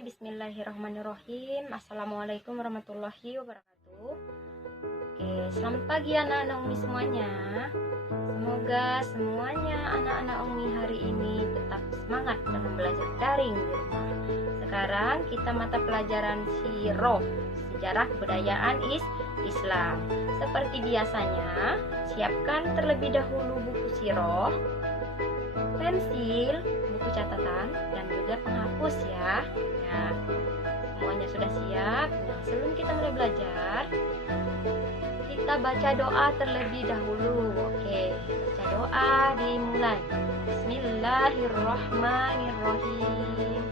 Bismillahirrahmanirrahim. Assalamualaikum warahmatullahi wabarakatuh. Oke, selamat pagi anak-anak Umi semuanya. Semoga semuanya anak-anak Umi hari ini tetap semangat dalam belajar daring di rumah. Sekarang kita mata pelajaran Siroh, sejarah kebudayaan Islam. Seperti biasanya, siapkan terlebih dahulu buku Siroh, pensil, buku catatan, dan juga penghapus ya. Nah, semuanya sudah siap. Nah, sebelum kita mulai belajar, kita baca doa terlebih dahulu. Oke, baca doa dimulai. Bismillahirrahmanirrahim.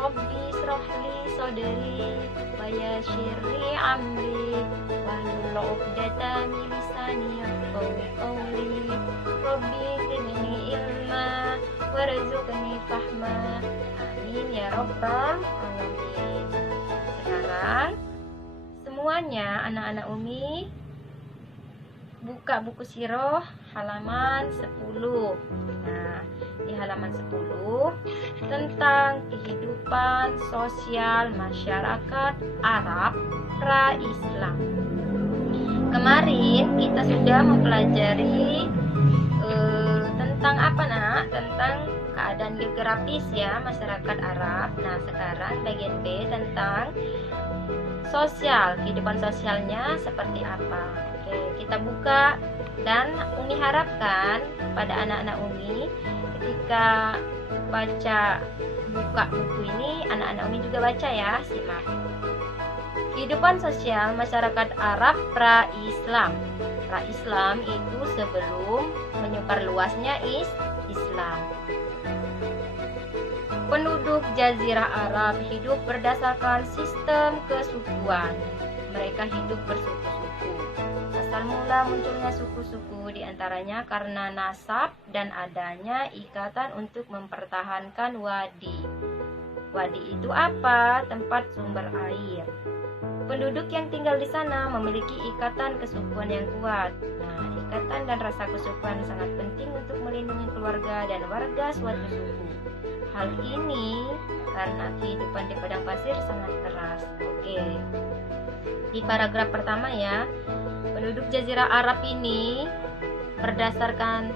Rabbi shrahli sadri wa yassirli amri wahlul 'uqdatam min lisani yafqahu qawli. Rabbi zidni ilma warzuqni fahma. Amin ya rabbal alamin. Sekarang semuanya anak-anak Umi buka buku Siroh halaman 10. Nah, di halaman 10 tentang kehidupan sosial masyarakat Arab pra-Islam. Kemarin kita sudah mempelajari tentang apa nak? Tentang keadaan geografis ya masyarakat Arab. Nah, sekarang bagian B tentang sosial, kehidupan sosialnya seperti apa. Oke, kita buka dan Umi harapkan pada anak-anak Umi ketika buka buku ini, anak-anak Umi juga baca ya, simak. Kehidupan sosial masyarakat Arab pra-Islam. Pra-Islam itu sebelum menyebar luasnya Islam. Penduduk Jazirah Arab hidup berdasarkan sistem kesukuan. Mereka hidup bersuku-suku. Asal mula munculnya suku-suku diantaranya karena nasab dan adanya ikatan untuk mempertahankan wadi. Wadi itu apa? Tempat sumber air. Penduduk yang tinggal di sana memiliki ikatan kesukuan yang kuat. Nah, ikatan dan rasa kesukuan sangat penting untuk melindungi keluarga dan warga suatu suku. Hal ini karena kehidupan di padang pasir sangat keras. Oke. Di paragraf pertama ya, penduduk Jazirah Arab ini berdasarkan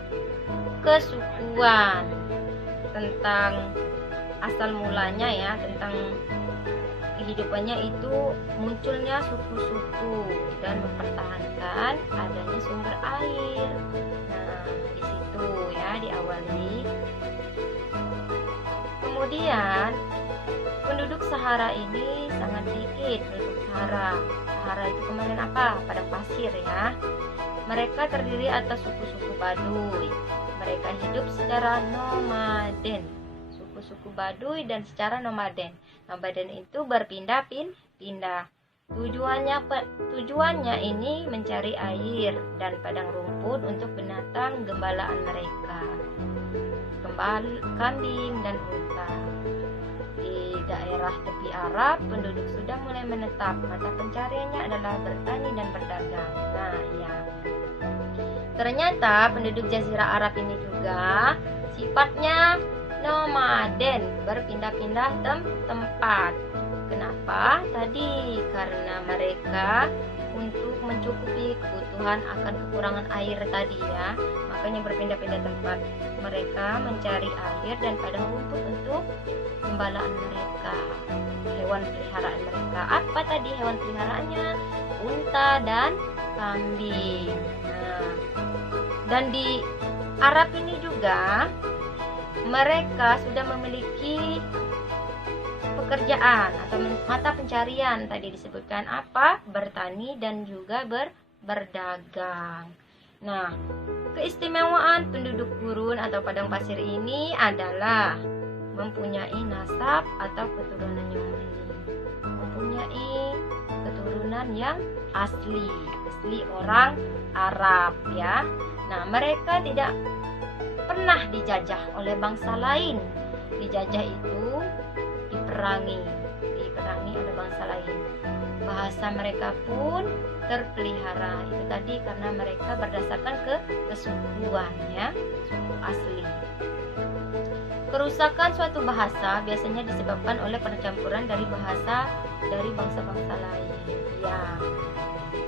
kesukuan, tentang asal mulanya ya, tentang kehidupannya itu munculnya suku-suku dan mempertahankan adanya sumber air. Nah, di situ ya diawali. Kemudian penduduk Sahara ini sangat sedikit. Penduduk Sahara itu kemarin apa? Padang pasir ya. Mereka terdiri atas suku-suku Baduy. Mereka hidup secara nomaden. Suku-suku Baduy dan secara nomaden. Nomaden itu berpindah-pindah. Tujuannya ini mencari air dan padang rumput untuk binatang gembalaan mereka, kambing dan unta. Di daerah tepi Arab, penduduk sudah mulai menetap. Mata pencariannya adalah bertani dan berdagang. Nah, ya. Ternyata penduduk Jazirah Arab ini juga sifatnya nomaden, berpindah-pindah tempat. Kenapa? Tadi karena mereka untuk mencukupi kebutuhan akan kekurangan air tadi ya, makanya berpindah-pindah tempat. Mereka mencari air dan padang rumput untuk gembalaan mereka, hewan peliharaan mereka. Apa tadi hewan peliharaannya? Unta dan kambing. Nah, dan di Arab ini juga mereka sudah memiliki pekerjaan atau mata pencarian, tadi disebutkan apa? Bertani dan juga berdagang. Nah, keistimewaan penduduk gurun atau padang pasir ini adalah mempunyai nasab atau keturunan yang murni, mempunyai keturunan yang asli orang Arab ya. Nah, mereka tidak pernah dijajah oleh bangsa lain. Dijajah itu diperangi oleh bangsa lain. Bahasa mereka pun terpelihara. Itu tadi karena mereka berdasarkan kesukuan ya, suku asli. Kerusakan suatu bahasa biasanya disebabkan oleh percampuran dari bahasa dari bangsa-bangsa lain. Ya,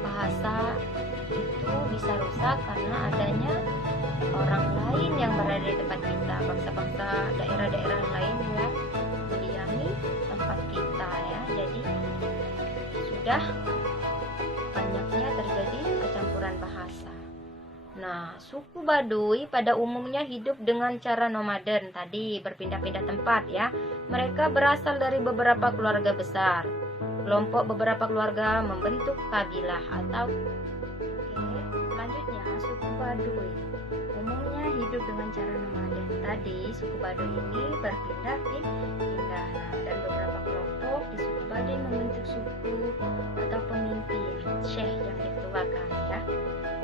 bahasa itu bisa rusak karena adanya orang lain yang berada di tempat kita, bangsa-bangsa daerah-daerah lain yang mendiami tempat kita ya. Jadi sudah banyaknya terjadi kecampuran bahasa. Nah, suku Baduy pada umumnya hidup dengan cara nomaden tadi, berpindah-pindah tempat ya. Mereka berasal dari beberapa keluarga besar. Kelompok beberapa keluarga membentuk kabilah atau selanjutnya suku Baduy umumnya hidup dengan cara nomaden tadi. Suku Baduy ini berpindah-pindah dan beberapa kelompok di suku Baduy membentuk suku atau pemimpin syekh yang diketuakan ya,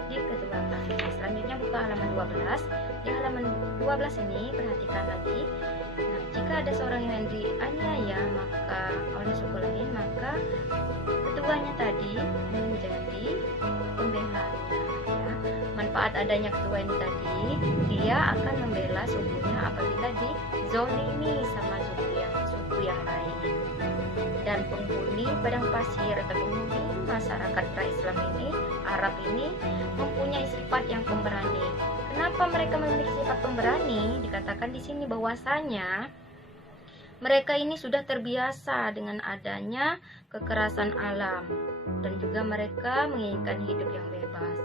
diketuakan. Selanjutnya buka halaman 12. Di halaman 12 ini perhatikan lagi. Nah, jika ada seorang yang dianiaya maka oleh suku lain, maka ketuanya tadi menjadi pembelanya ya. Manfaat adanya ketua ini tadi, dia akan membela sukunya apabila dizolimi sama suku yang lain. Dan penghuni padang pasir atau penghuni masyarakat pra-Islam ini, Arab ini mempunyai sifat yang pemberani. Kenapa mereka memiliki sifat pemberani? Dikatakan di sini bahwasanya mereka ini sudah terbiasa dengan adanya kekerasan alam dan juga mereka menginginkan hidup yang bebas,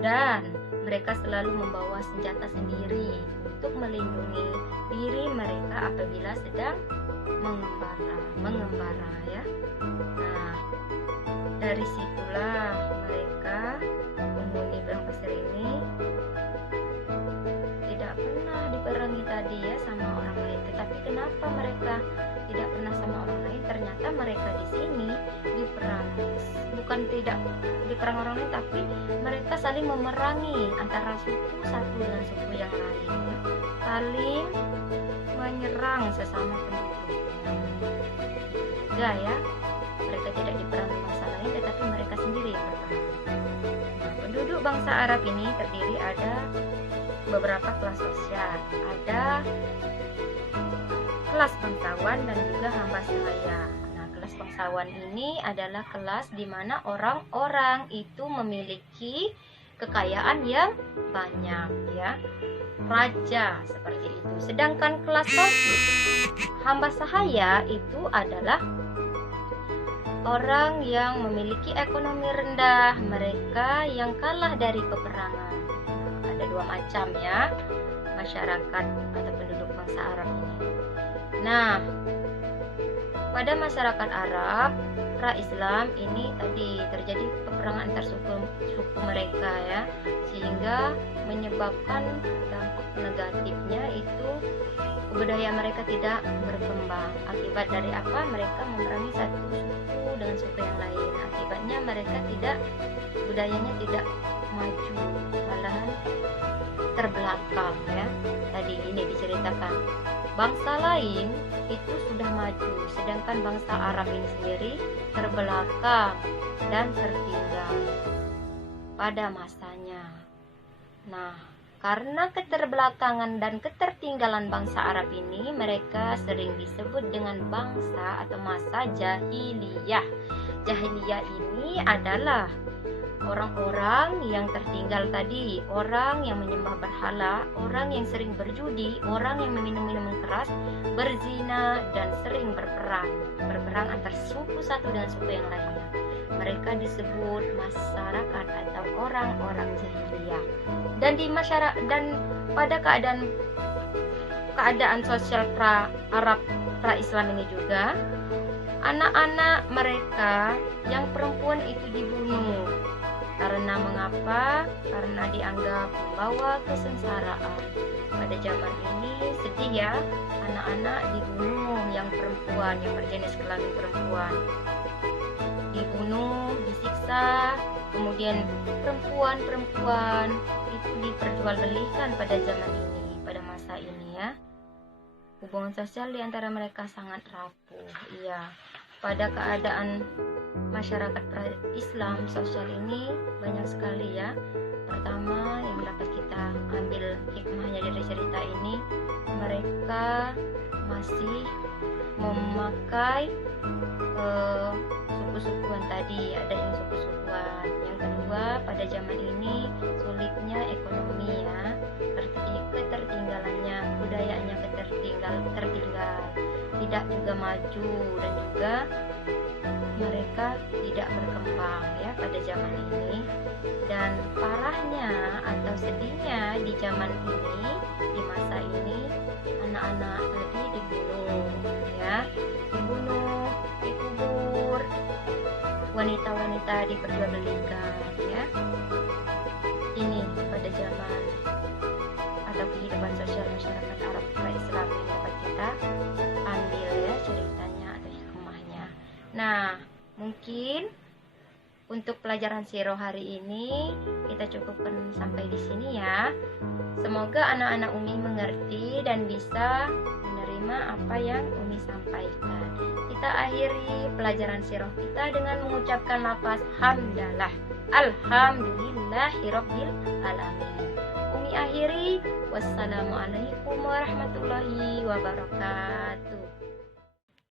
dan mereka selalu membawa senjata sendiri untuk melindungi diri mereka apabila sedang mengembara ya. Nah, dari situlah mereka penghuni padang pasir ini tidak pernah diperangi tadi ya sama orang lain. Tetapi kenapa mereka tidak pernah sama orang lain? Ternyata mereka di sini diperang, bukan tidak diperang orang lain, tapi mereka saling memerangi antara suku satu dengan suku yang lain ya. Saling menyerang sesama penduduk juga ya. Mereka tidak diperangi bangsa lain, tetapi mereka sendiri yang berperang. Nah, penduduk bangsa Arab ini terdiri ada beberapa kelas sosial. Ada kelas bangsawan dan juga hamba sahaya. Nah, kelas bangsawan ini adalah kelas di mana orang-orang itu memiliki kekayaan yang banyak ya, raja seperti itu. Sedangkan kelas hamba sahaya itu adalah orang yang memiliki ekonomi rendah, mereka yang kalah dari peperangan. Nah, ada dua macam ya masyarakat atau penduduk bangsa Arab ini. Nah, pada masyarakat Arab pra-Islam ini tadi terjadi peperangan antar suku mereka ya, sehingga menyebabkan dampak negatifnya itu budaya mereka tidak berkembang. Akibat dari apa? Mereka memerangi satu suku dengan suku yang lain. Akibatnya mereka budayanya tidak maju, malahan terbelakang ya. Tadi ini diceritakan bangsa lain itu sudah maju, sedangkan bangsa Arab ini sendiri terbelakang dan tertinggal pada masanya. Nah, karena keterbelakangan dan ketertinggalan bangsa Arab ini, mereka sering disebut dengan bangsa atau masa jahiliyah. Jahiliyah ini adalah orang-orang yang tertinggal tadi, orang yang menyembah berhala, orang yang sering berjudi, orang yang meminum minuman keras, berzina, dan sering berperang antar suku satu dengan suku yang lainnya. Mereka disebut masyarakat atau orang-orang jahiliyah. Dan di masyarakat dan pada keadaan sosial Arab pra-Islam ini juga, anak-anak mereka yang perempuan itu dibunuh. Karena mengapa? Karena dianggap membawa kesengsaraan. Pada zaman ini sedih ya, anak-anak dibunuh yang perempuan, yang berjenis kelamin perempuan. Dibunuh, disiksa, kemudian perempuan-perempuan itu diperjualbelikan pada zaman ini, pada masa ini ya. Hubungan sosial di antara mereka sangat rapuh. Iya. pada keadaan masyarakat Islam sosial ini banyak sekali ya. Pertama yang dapat kita ambil hikmahnya dari cerita ini, mereka masih memakai suku-sukuan tadi, ada yang suku-sukuan. Yang kedua, pada zaman ini sulitnya ekonomi ya, ketertinggalannya, budayanya tertinggal, tidak juga maju, dan juga mereka tidak berkembang ya pada zaman ini. Dan parahnya atau sedihnya di zaman ini, di masa ini, anak-anak tadi dibunuh ya, dikubur, wanita-wanita diperjualbelikan ya. Ini pada zaman atau kehidupan sosial masyarakat Arab Islam yang dapat kita ambil ya ceritanya atau hikmahnya. Nah, mungkin untuk pelajaran sirah hari ini kita cukupkan sampai di sini ya. Semoga anak-anak Umi mengerti dan bisa menerima apa yang Umi sampaikan. Kita akhiri pelajaran sirah kita dengan mengucapkan lafaz hamdalah. Alhamdulillahirabbil alamin. Umi akhiri. Wassalamualaikum warahmatullahi wabarakatuh.